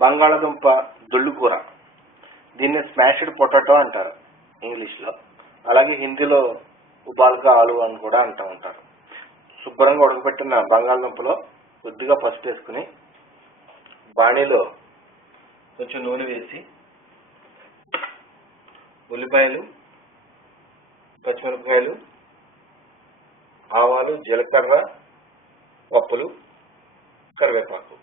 బంగాళదుంప దొల్లు కూర, దీన్ని స్మాష్డ్ పొటాటో అంటారు ఇంగ్లీష్లో. అలాగే హిందీలో ఉబాల్కా ఆలు అని కూడా అంటూ ఉంటారు. శుభ్రంగా ఉడకబెట్టిన బంగాళదుంపలో కొద్దిగా పసుపు వేసుకుని బాణీలో కొంచెం నూనె వేసి ఉల్లిపాయలు, పచ్చిమిరపకాయలు, ఆవాలు, జీలకర్ర, పప్పులు, కరివేపాకు,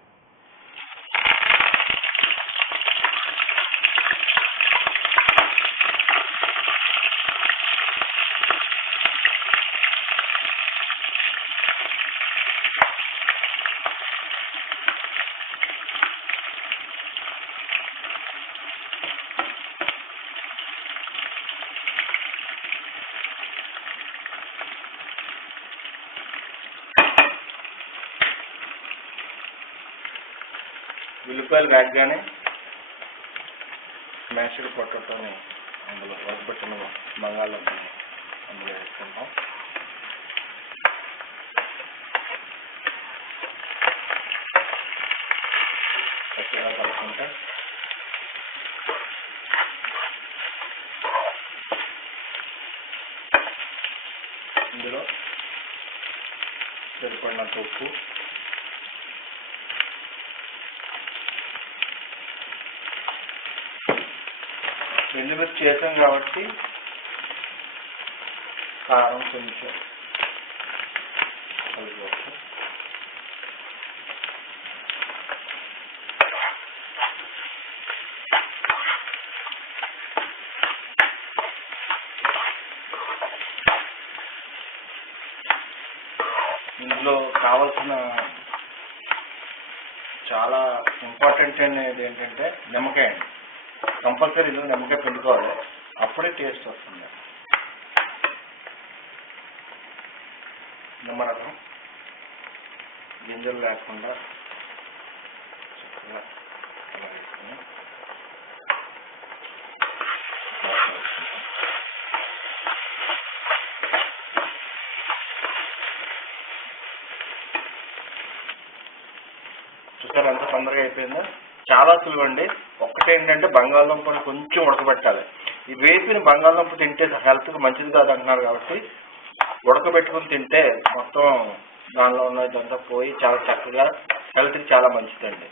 ఉల్లిపాయలు వేగగానే స్మాష్డ్ పొటాటోని అందులో ఉడకబెట్టిన బంగాళదుంపని అందులో వేసుకుంటాం. చక్కగా కలుపుకుంటే ఇందులో సరిపడినంత ఉప్పు, ఎండుమిర్చి చేసాం కాబట్టి కారం కొంచెం కలుపుకోవచ్చు. ఇందులో కావాల్సిన చాలా ఇంపార్టెంట్ అనేది ఏంటంటే నిమ్మకాయ అండి. కంపల్సరీ ఇందులో నిమ్మకాయ పిండుకోవాలి, అప్పుడే టేస్ట్ వస్తుంది. నిమ్మరసం గింజలు లేకుండా చక్కగా అలా వేసుకుని చూసారు ఎంత తొందరగా అయిపోయిందో. చాలా సులువు అండి. ఒక్కటేంటంటే బంగాళదుంపను కొంచెం ఉడకబెట్టాలి. ఈ వేపిన బంగాళదుంప తింటే హెల్త్కి మంచిది కాదు అంటున్నారు కాబట్టి ఉడకబెట్టుకుని తింటే మొత్తం దానిలో ఉన్నదంతా పోయి చాలా చక్కగా హెల్త్కి చాలా మంచిదండి.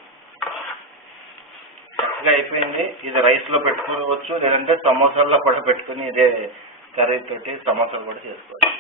చక్కగా అయిపోయింది. ఇది రైస్లో పెట్టుకోవచ్చు, లేదంటే సమోసాల్లో కూడా పెట్టుకుని ఇదే కర్రీ తోటి సమోసాలు కూడా చేసుకోవచ్చు.